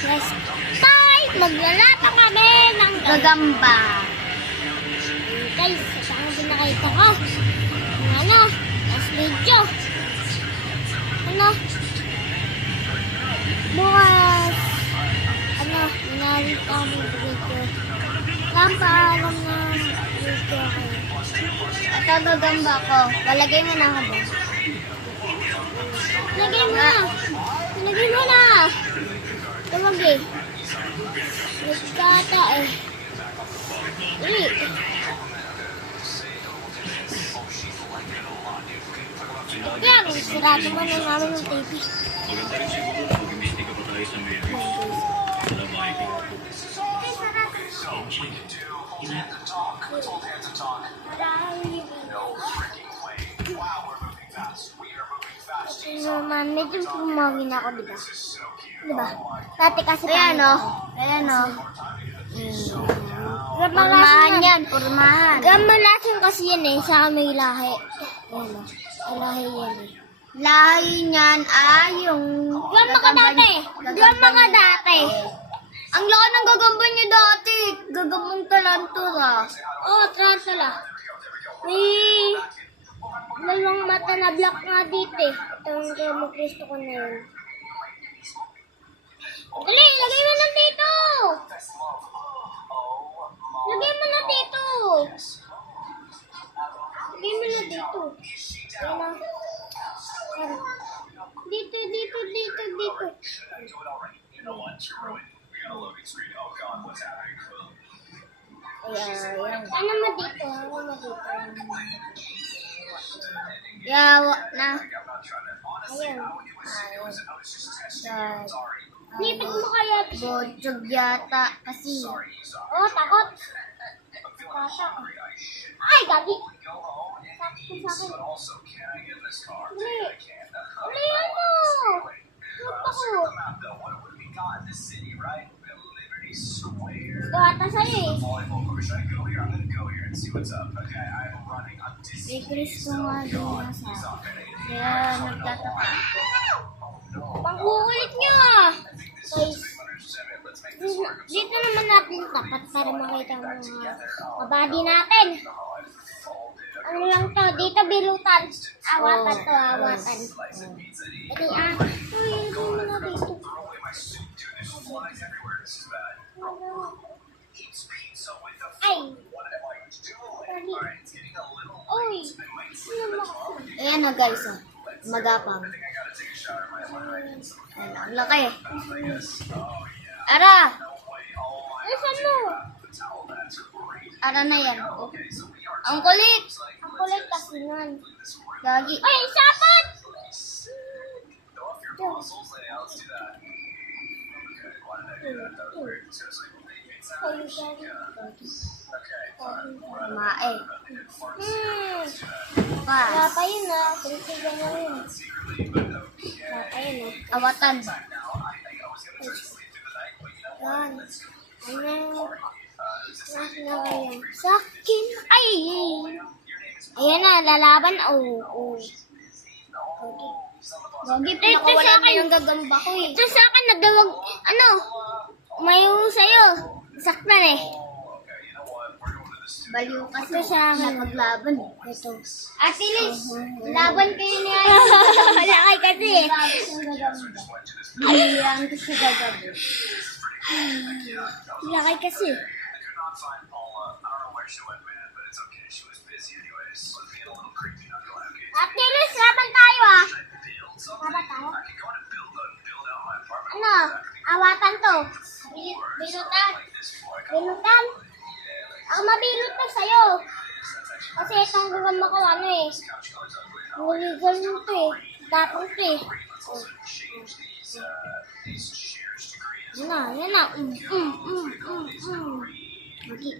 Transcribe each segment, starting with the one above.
Yes. Bye! Maglalata kami ng gagamba. Guys, saan ko pinakita ko? Ano? Last video. Ano? Bukas. Ano? Minarito kami video. Alam na video ko. Ito gagamba ko. Lalagay mo na ako ba? Lagay mo na. Lagay mo na. Tawag eh. Nagkata eh. Uli. Yan. Sarado mo na namin yung TV. Naman, medyo pumawin ako, diba? Diba? Dati kasi ayan o. Ayan o. Purmahan yan, purmahan. Gamalasin kasi yan eh, sa may lahi. Ayan o. Ay, lahi yan eh. Lahi niyan ay yung... Gama ka dati. Gama ka dati. Ang laki ng gagamba niyo dati. Gagambang talantura. Oo, tarantula. May dalawang mata na black nga dito eh. Itong kaya mo gusto ko na yun. Dali, lagay mo na dito! Lagay mo na dito! Lagay mo na dito. Ayan na. Dito, dito, dito, dito. Ayan. Ano mo dito? Ano mo dito? Yawa na. Ayan. Ayan. Lipit mo kaya. Bodyog yata. Kasi. Oh, takot. Tata. Ay, gabi. Sakit sa akin. Uli. Uli ano? Lupa ko. Gata sa'yo eh. Bigris ko nga din nasa. Kaya nagtataka ako. Pang-uulit nyo ah! Guys, dito naman natin tapat para makita mo mga body natin. Ano lang to? Dito bilutan. Awatan to, awatan. Ito ah. Uy, ito mo na dito. Ay! Uy! Ayan na guys, oh. Magapang. Ayan, ang laki. Ara! Asan mo? Ara na yan. Oh. Ang kulit! Ang kulit kasi nun. Gagi. Ay, sapat! Mae. Wala pa yun ah. Pinisigan mo yun. Wala pa yun ah. Awatan. Yan. Ano? Yan. Sakin. Ay! Ayan na, lalaban. Oh. Gagi, pinakawala mo yung gagamba ko eh. Ito sa akin, nagdawag, ano, umayo sa'yo. Saktan eh. Baliw kasi sa akin maglaban. Ito. Ate Liz, laban kayo niya. Lakay kasi eh. Bilihan ko sa gagamba. Lakay kasi. Ate Liz, laban tayo ah. Laban tayo? Ano? Awatan to. Bilutan. Bilutan. Ako mabilot na sa'yo. Kasi itong gagamba ko ano eh. Illegal mo to eh. Tapos to eh. Yan na. Okay.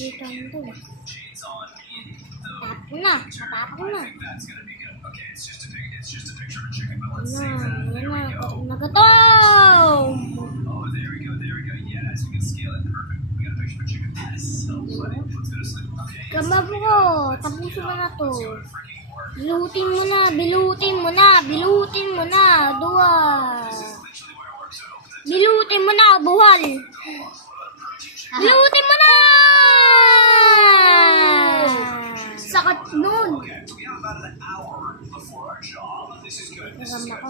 dito nito. Tapos na. Natapos na. Nagatom! Kamab ko. Tapusin mo na to. Bilutin mo na. Bilutin mo na. Bilutin mo na. Dua. Bilutin mo na. Buhal. Bilutin mo na! Sakit nun. Naram ako.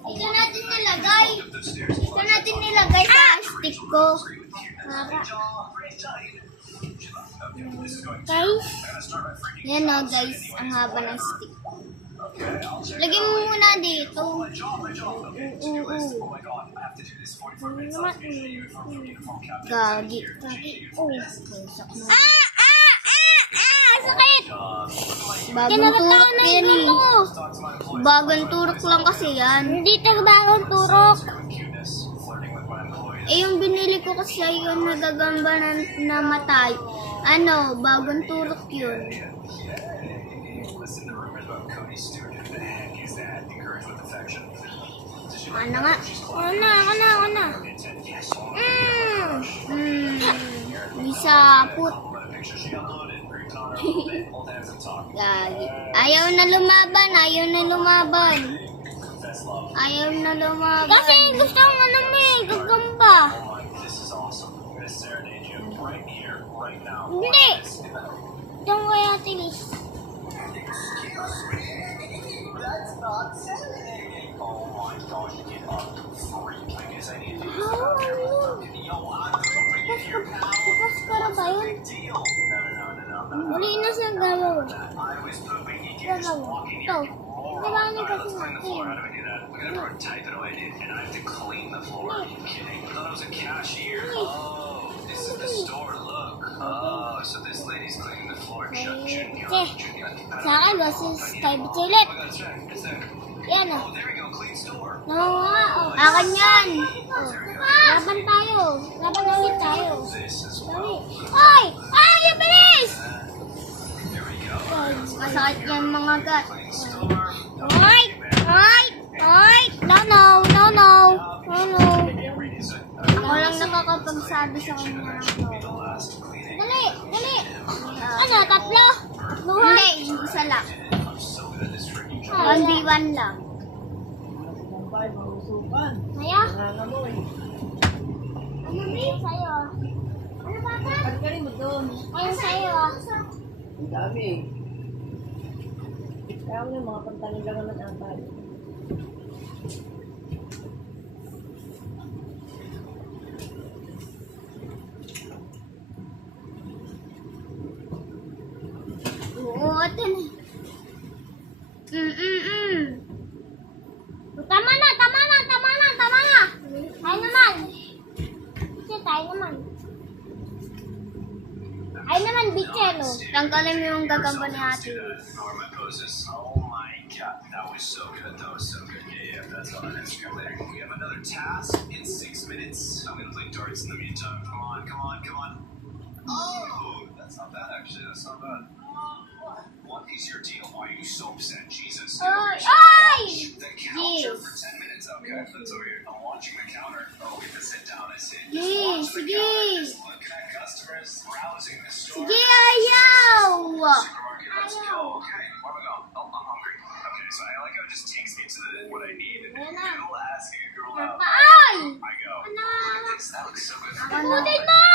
Ito natin nilagay. Ito natin nilagay sa stick ko. Guys. Yan o guys. Ang haba ng stick. Lagyan mo muna dito. Gagi. Sakit! Bagong turok yan eh. Bagong turok lang kasi yan. Hindi tayo bagong turok. Eh yung binili ko kasi ay yung nagagamba na namatay. Ano, bagong turok yun. Ano nga? Ano na. Isapot. Gagi. Ayaw na lumaban. Kasi gusto ang ano mo eh, gagamba. Hindi. Diyan kaya tilis. Tapos ko na ba yun? Muli na siyang galaw. Ito. Kailangan kasi natin. Sa akin, basis kay Bichilit. Yan o. Akan yan. Laban tayo. Laban ulit tayo. Ay! Yung bilis! Masakit yan mga gat. No. Ako lang nakakapagsabi sa kanya. Dali. Ano, tatlo? Hindi, isa lang. 1v1 lang. Saya? Ano ba sa'yo? Ano ba ka? Pagkarin mo doon. Ayun sa'yo. Ang dami. Kaya mo yung mga pantalon lang naman ang pali. Oo, ito na. Tama na. Tayo naman, Bichelo. Tanggalin mo yung gagamba ni ate. Oh my god, that was so good. Yeah, that's on Instagram later. We have another task in 6 minutes. I'm gonna play darts in the meantime. Come on. Oh, that's not bad actually. That's not bad. What is your deal? Why are you so upset? Jesus. Ay! The counter for 10 minutes. Okay, that's over here. I'm watching the counter. Oh, we have to sit down. I see. Just watch the counter. Just looking at customers, browsing the store. Sige, ayaw! Supermarket. Let's go. Okay, where am I going? Oh, I'm hungry. Okay, so I like how it just takes me to what I need. And then girl asking a girl out. Ay! I go. Ano? That looks so good. Kunin mo!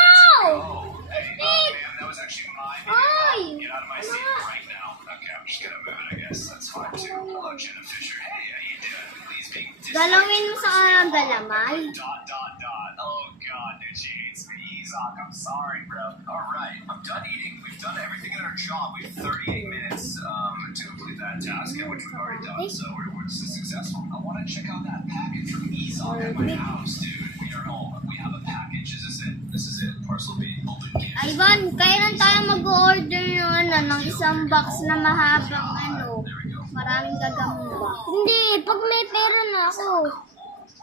Oh, hey, man, that was actually my Ay! Get out of my seat right now. Okay, I'm just gonna move it, I guess. That's fine too. Hello, Jenna Fisher. Hey, how you doing? Please be Galawin mo sa galamay. Dot. Oh god, dude, she hates me. Ezok, I'm sorry, bro. Alright, I'm done eating. We've done everything in our job. We have 38 minutes to complete that task, which we've already done, so we're successful. I want to check out that package from Ezok at my house, dude. We are home. We have a package. This is it. Parcel B. Open gift. Ivan, kailan tayo mag-order ng isang box na mahabang maraming gagamba. Hindi, pag may pera na ako.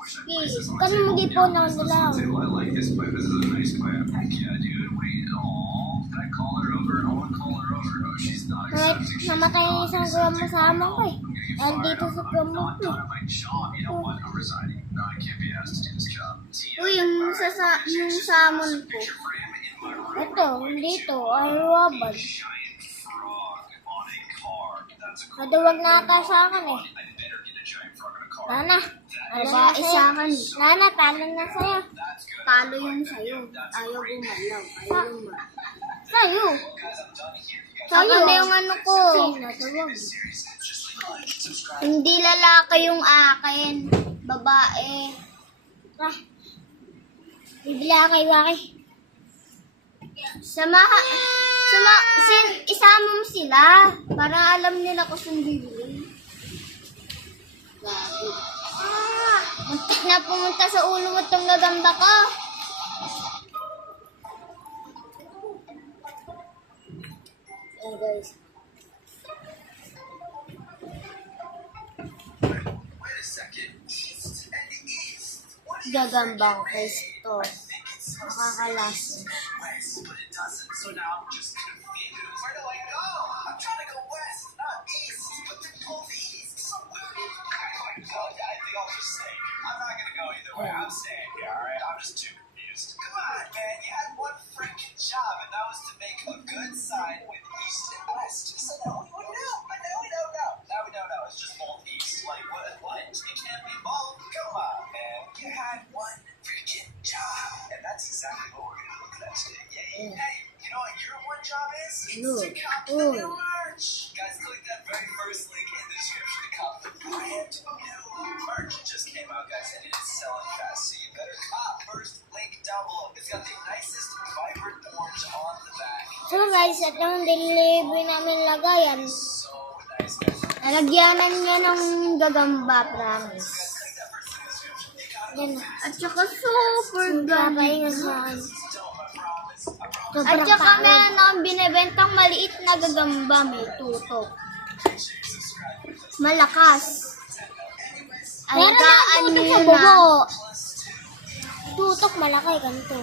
Huwag ka na mag-ipon ako na lang. I like this plan. This is a nice plan. Heck yeah, dude. Wait, oh, can I call her over? I want to call her over. Oh, she's not Kahit accepting. namatay yung isang kasama ko eh. I'm gonna get Andito fired. sa I'm promo not ko done eh. at my job. You know what? I'm resigning. No, I can't be asked to do this job. See ya. Uy, yung salmon ko. Picture frame in my room. Ito, dito, ay wabag. Giant frog on a car. That's a cool. Kaduwag na ata sa akin eh. I better get a giant frog on a car. Nana, Babae sa akin. Nana, talo na sa'yo. That's good. Talo yung sa'yo. Ayaw gumalaw. Ayaw gumalaw. Sa'yo. Guys, I'm done here. You guys Sa'yo. Ako na yung ano ko. Natuwag. serious? Just like subscribe. Hindi lalaki yung akin. Babae. Ah, bibila kay Waki. Isama mo sila. Para alam nila kung saan bibili. Muntik na pumunta sa ulo mo itong gagamba ko. Ayan guys. Wait a second. East and east. What do you Gagambang Kristo. think it's Nakakalas. west, but it doesn't. So now I'm just confused. Where do I go? I'm trying to go west, not east. But then both east. So where do I go? Yeah, I think I'll just stay. I'm not gonna go either way. I'm staying here, alright? I'm just too confused. Come on, man. You had one freaking job, and that was to make a good sign with east and west. So now we know. But now we don't know. Now we don't know. It's just both east. Like, what? It can't be both. Come on, man. You had one freaking job. And that's exactly what we're gonna look at today. Yay. Hey, you know what your one job is? It's to cop the new merch. Guys, click that very first link in the description to cop the brand new merch. It just came out, guys, and it is selling fast. So you better cop. First link down below. It's got the nicest vibrant orange on the back. So guys, ito yung delivery namin lagayan. So nice, guys. Nalagyanan niya ng gagamba, promise. Click that first link in the description. You got it. Yan. At saka super ganda. Papahinga sa akin. Don't, I promise. I promise. At Sobrang saka pangit. meron akong binibentang maliit na gagamba. May tutok. Malakas. Meron na Alagaan tutok nyo sa na. bubo. Tutok malaki, ganito.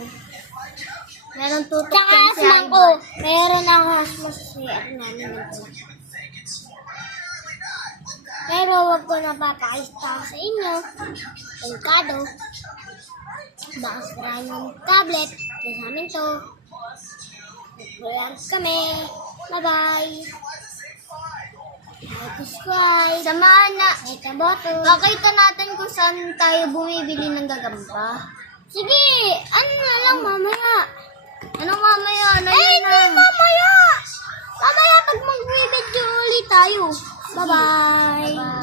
Meron tutok Tsaka yan sa asman ko. iba. Meron ako asma sa ano namin ito. Pero wag ko napapakita sa inyo. Delikado. Baka sirahan ng tablet. Kaya sa amin to. Magpulang kami. Bye-bye. Subscribe. Samahan na. Hit the button. Kakita natin kung saan tayo bumibili ng gagamba. Sige, ano na lang mamaya. Anong mamaya? Ano Eh, yun hindi na? mamaya. Mamaya pag mag-video ulit tayo. Bye-bye. Bye.